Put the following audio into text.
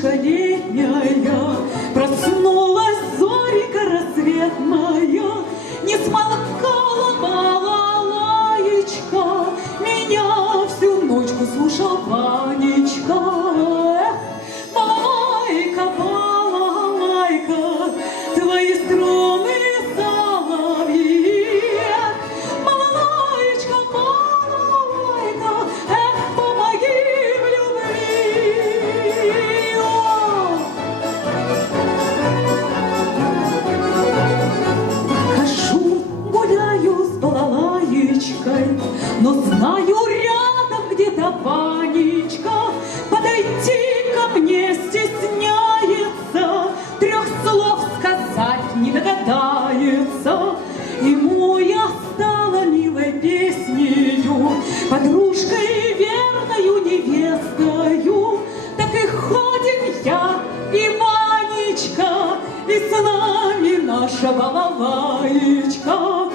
Девочка летняя, но знаю рядом где-то Ванечка. Подойти ко мне стесняется, трех слов сказать не догадается. Ему я стала милой песнею, подружкой верною невестою. Так и ходим я и Ванечка, и с нами наша балалаечка.